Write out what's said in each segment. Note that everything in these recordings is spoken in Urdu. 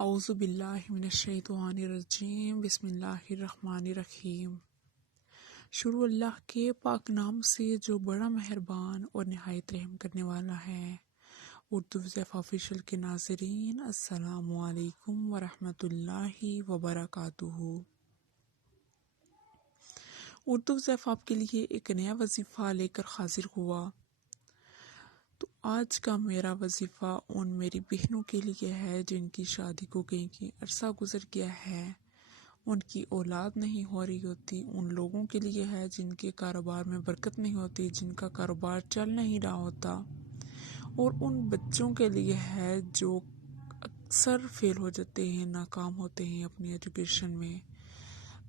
اعوذ باللہ من الشیطان الرجیم، بسم اللہ الرحمن الرحیم۔ شروع اللہ کے پاک نام سے جو بڑا مہربان اور نہایت رحم کرنے والا ہے۔ اردو حذیفہ آفیشیل کے ناظرین، السلام علیکم ورحمۃ اللہ وبرکاتہ۔ اردو حذیفہ آپ کے لیے ایک نیا وظیفہ لے کر حاضر ہوا۔ تو آج کا میرا وظیفہ ان میری بہنوں کے لیے ہے جن کی شادی کو کہیں عرصہ گزر گیا ہے، ان کی اولاد نہیں ہو رہی ہوتی، ان لوگوں کے لیے ہے جن کے کاروبار میں برکت نہیں ہوتی، جن کا کاروبار چل نہیں رہا ہوتا، اور ان بچوں کے لیے ہے جو اکثر فیل ہو جاتے ہیں، ناکام ہوتے ہیں اپنی ایجوکیشن میں۔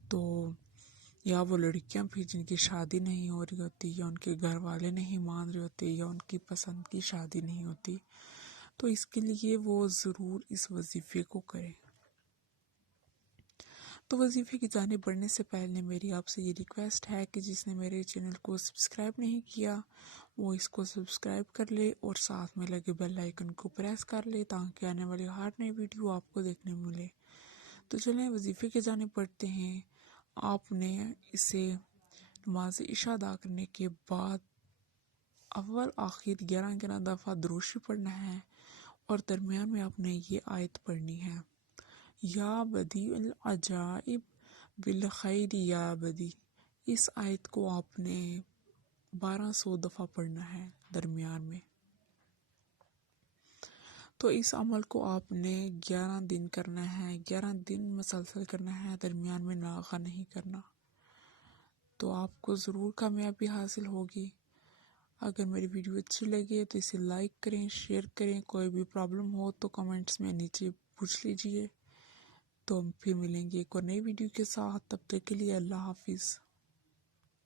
تو یا وہ لڑکیاں بھی جن کی شادی نہیں ہو رہی ہوتی، یا ان کے گھر والے نہیں مان رہے ہوتے، یا ان کی پسند کی شادی نہیں ہوتی، تو اس کے لیے وہ ضرور اس وظیفے کو کریں۔ تو وظیفے کی جانب بڑھنے سے پہلے میری آپ سے یہ ریکویسٹ ہے کہ جس نے میرے چینل کو سبسکرائب نہیں کیا وہ اس کو سبسکرائب کر لے اور ساتھ میں لگے بیل آئیکن کو پریس کر لے تاکہ آنے والی ہر نئی ویڈیو آپ کو دیکھنے ملے۔ تو چلیں وظیفے کی جانب بڑھتے ہیں۔ آپ نے اسے نماز عشاء ادا کرنے کے بعد اول آخر 11 دفعہ درود شریف پڑھنا ہے، اور درمیان میں آپ نے یہ آیت پڑھنی ہے، یا بدیع العجائب بالخیر یا بدیع۔ اس آیت کو آپ نے 1200 دفعہ پڑھنا ہے درمیان میں۔ تو اس عمل کو آپ نے 11 دن کرنا ہے، 11 دن مسلسل کرنا ہے، درمیان میں ناغہ نہیں کرنا، تو آپ کو ضرور کامیابی حاصل ہوگی۔ اگر میری ویڈیو اچھی لگے تو اسے لائک کریں، شیئر کریں، کوئی بھی پرابلم ہو تو کمنٹس میں نیچے پوچھ لیجئے۔ تو ہم پھر ملیں گے ایک اور نئی ویڈیو کے ساتھ، تب تک کے لیے اللہ حافظ۔